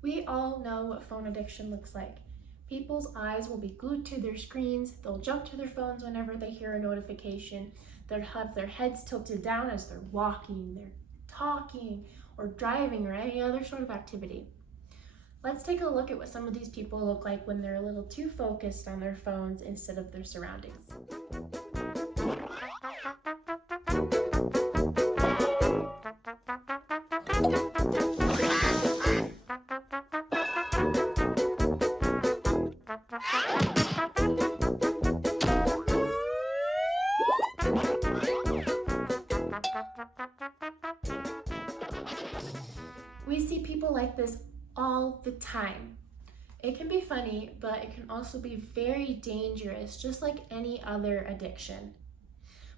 We all know what phone addiction looks like. People's eyes will be glued to their screens, they'll jump to their phones whenever they hear a notification, they'll have their heads tilted down as they're walking, they're talking, or driving, or any other sort of activity. Let's take a look at what some of these people look like when they're a little too focused on their phones instead of their surroundings. We see people like this all the time. It can be funny, but it can also be very dangerous, just like any other addiction.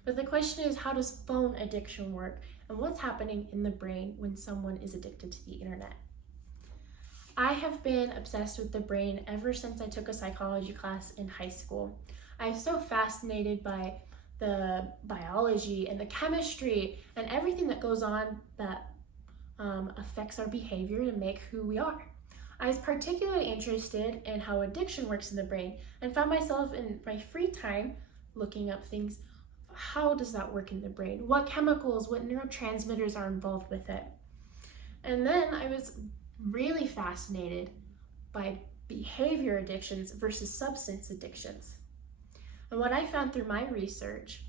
But the question is, how does phone addiction work, and what's happening in the brain when someone is addicted to the internet? I have been obsessed with the brain ever since I took a psychology class in high school. I'm so fascinated by the biology and the chemistry and everything that goes on that affects our behavior to make who we are. I was particularly interested in how addiction works in the brain and found myself in my free time looking up things. How does that work in the brain? What chemicals, what neurotransmitters are involved with it? And then I was really fascinated by behavior addictions versus substance addictions. And what I found through my research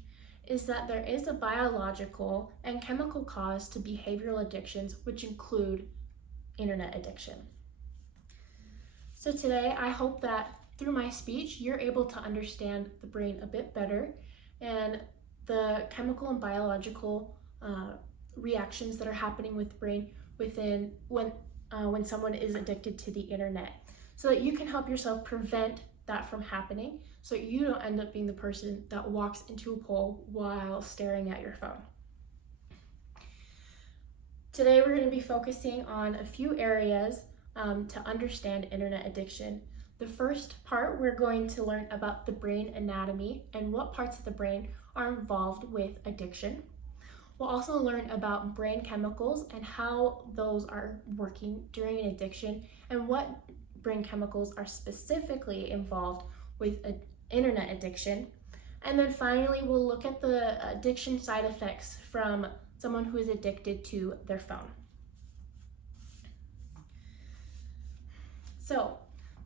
is that there is a biological and chemical cause to behavioral addictions, which include internet addiction. So today, I hope that through my speech, you're able to understand the brain a bit better and the chemical and biological reactions that are happening with the brain when someone is addicted to the internet, so that you can help yourself prevent that from happening, so you don't end up being the person that walks into a pole while staring at your phone. Today we're going to be focusing on a few areas to understand internet addiction. The first part, we're going to learn about the brain anatomy and what parts of the brain are involved with addiction. We'll also learn about brain chemicals and how those are working during an addiction, and what brain chemicals are specifically involved with internet addiction. And then finally, we'll look at the addiction side effects from someone who is addicted to their phone. So,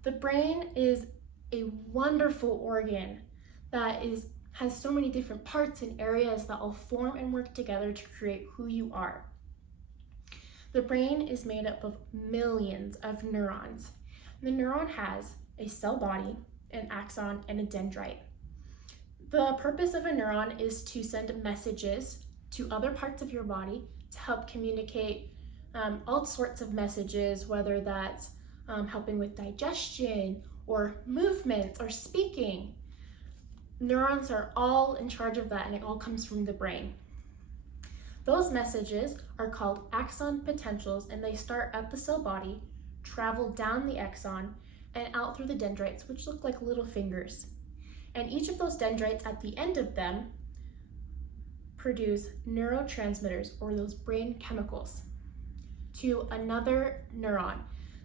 the brain is a wonderful organ that has so many different parts and areas that all form and work together to create who you are. The brain is made up of millions of neurons. The neuron has a cell body, an axon, and a dendrite. The purpose of a neuron is to send messages to other parts of your body to help communicate all sorts of messages, whether that's helping with digestion or movement or speaking. Neurons are all in charge of that, and it all comes from the brain. Those messages are called axon potentials, and they start at the cell body, travel down the axon, and out through the dendrites, which look like little fingers. And each of those dendrites at the end of them produce neurotransmitters, or those brain chemicals, to another neuron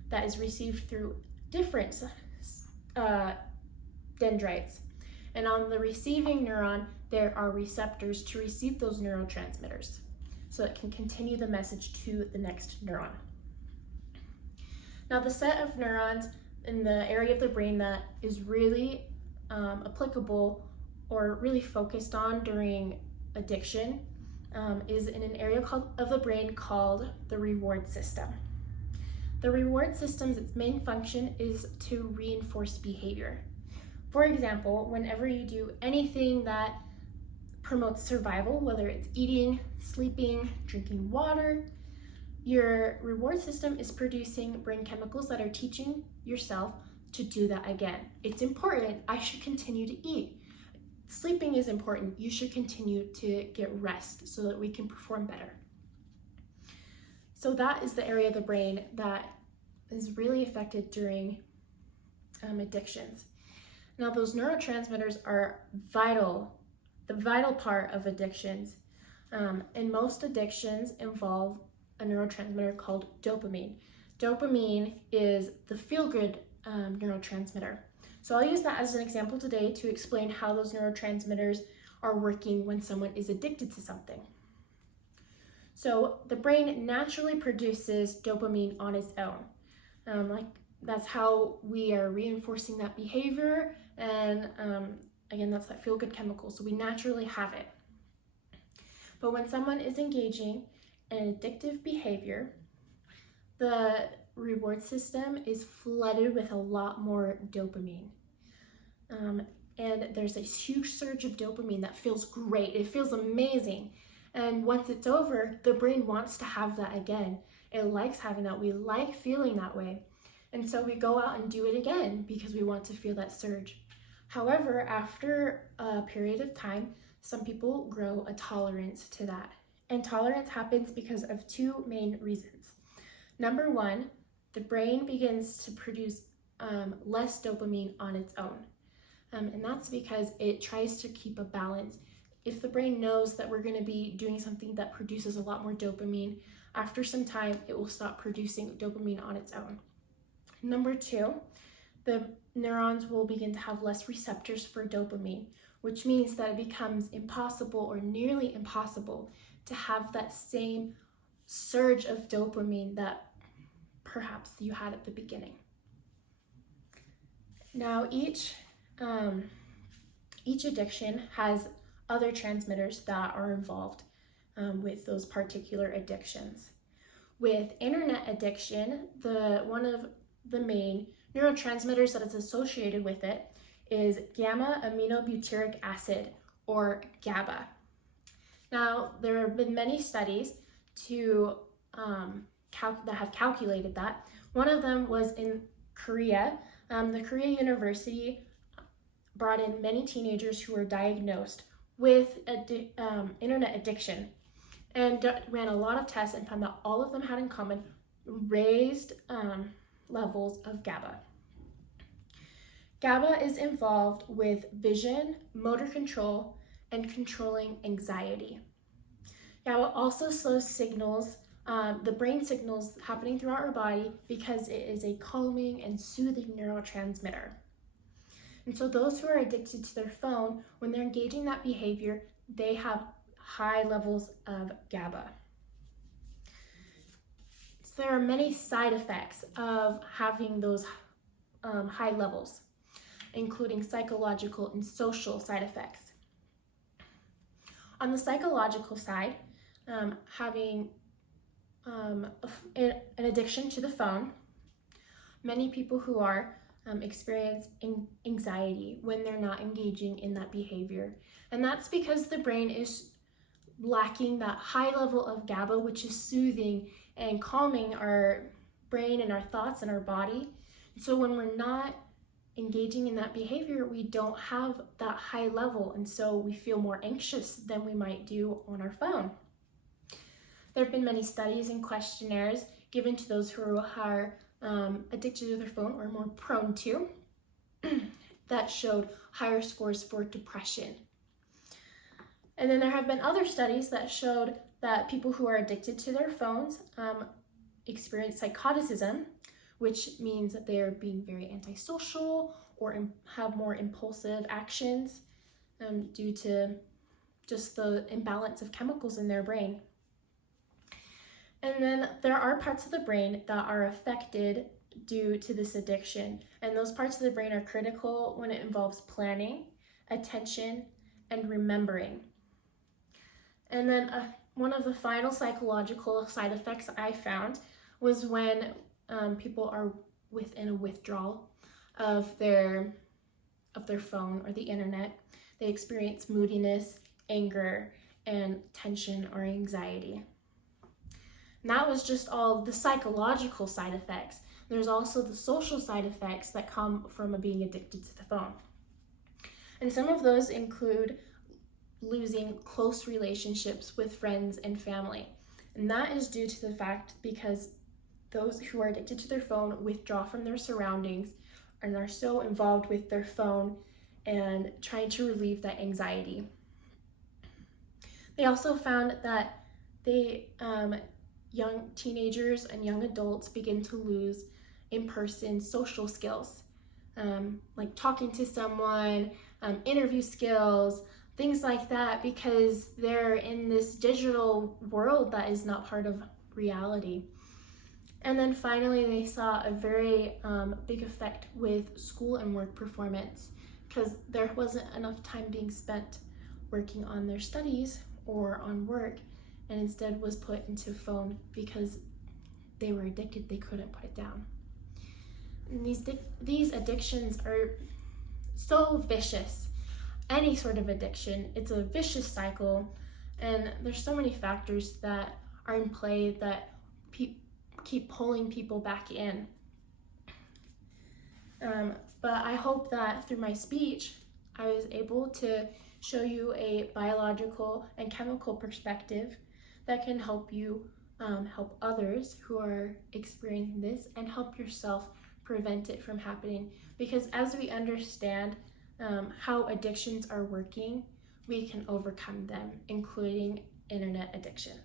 that is received through different dendrites. And on the receiving neuron, there are receptors to receive those neurotransmitters, so it can continue the message to the next neuron. Now, the set of neurons in the area of the brain that is really applicable or really focused on during addiction is in an area of the brain called the reward system. The reward system's its main function is to reinforce behavior. For example, whenever you do anything that promotes survival, whether it's eating, sleeping, drinking water, your reward system is producing brain chemicals that are teaching yourself to do that again. It's important, I should continue to eat. Sleeping is important, you should continue to get rest so that we can perform better. So that is the area of the brain that is really affected during addictions. Now, those neurotransmitters are the vital part of addictions. And most addictions involve a neurotransmitter called dopamine. dopamine is the feel-good neurotransmitter. So I'll use that as an example today to explain how those neurotransmitters are working when someone is addicted to something. So the brain naturally produces dopamine on its own. That's how we are reinforcing that behavior, and again, that's that feel-good chemical, so we naturally have it. But when someone is engaging in an addictive behavior, the reward system is flooded with a lot more dopamine. And there's this huge surge of dopamine that feels great. It feels amazing. And once it's over, the brain wants to have that again. It likes having that. We like feeling that way. And so we go out and do it again because we want to feel that surge. However, after a period of time, some people grow a tolerance to that. And tolerance happens because of two main reasons. Number one, the brain begins to produce less dopamine on its own. And that's because it tries to keep a balance. If the brain knows that we're going to be doing something that produces a lot more dopamine, after some time, it will stop producing dopamine on its own. Number two, the neurons will begin to have less receptors for dopamine, which means that it becomes impossible or nearly impossible to have that same surge of dopamine that perhaps you had at the beginning. Now, each addiction has other transmitters that are involved with those particular addictions. With internet addiction, one of the main neurotransmitters that is associated with it is gamma aminobutyric acid, or GABA. Now, there have been many studies that have calculated that. One of them was in Korea. The Korea University brought in many teenagers who were diagnosed with internet addiction and ran a lot of tests and found that all of them had in common raised levels of GABA. GABA is involved with vision, motor control, and controlling anxiety. GABA also slows signals, the brain signals happening throughout our body, because it is a calming and soothing neurotransmitter. And so those who are addicted to their phone, when they're engaging that behavior, they have high levels of GABA. So there are many side effects of having those high levels, including psychological and social side effects. On the psychological side, having an addiction to the phone, many people who are experience anxiety when they're not engaging in that behavior. And that's because the brain is lacking that high level of GABA, which is soothing and calming our brain and our thoughts and our body. So when we're not engaging in that behavior, we don't have that high level, and so we feel more anxious than we might do on our phone. There have been many studies and questionnaires given to those who are addicted to their phone, or more prone to, that showed higher scores for depression. And then there have been other studies that showed that people who are addicted to their phones experience psychoticism, which means that they are being very antisocial or have more impulsive actions due to just the imbalance of chemicals in their brain. And then there are parts of the brain that are affected due to this addiction. And those parts of the brain are critical when it involves planning, attention, and remembering. And then one of the final psychological side effects I found was when people are within a withdrawal of their phone or the internet. They experience moodiness, anger, and tension or anxiety. And that was just all the psychological side effects. There's also the social side effects that come from being addicted to the phone. And some of those include losing close relationships with friends and family. And that is due to the fact because those who are addicted to their phone withdraw from their surroundings and are so involved with their phone and trying to relieve that anxiety. They also found that they young teenagers and young adults begin to lose in-person social skills, like talking to someone, interview skills, things like that, because they're in this digital world that is not part of reality. And then finally, they saw a very big effect with school and work performance, because there wasn't enough time being spent working on their studies or on work, and instead was put into phone because they were addicted, they couldn't put it down. And these addictions are so vicious. Any sort of addiction, it's a vicious cycle, and there's so many factors that are in play that keep pulling people back in. But I hope that through my speech, I was able to show you a biological and chemical perspective that can help you help others who are experiencing this, and help yourself prevent it from happening. Because as we understand how addictions are working, we can overcome them, including internet addiction.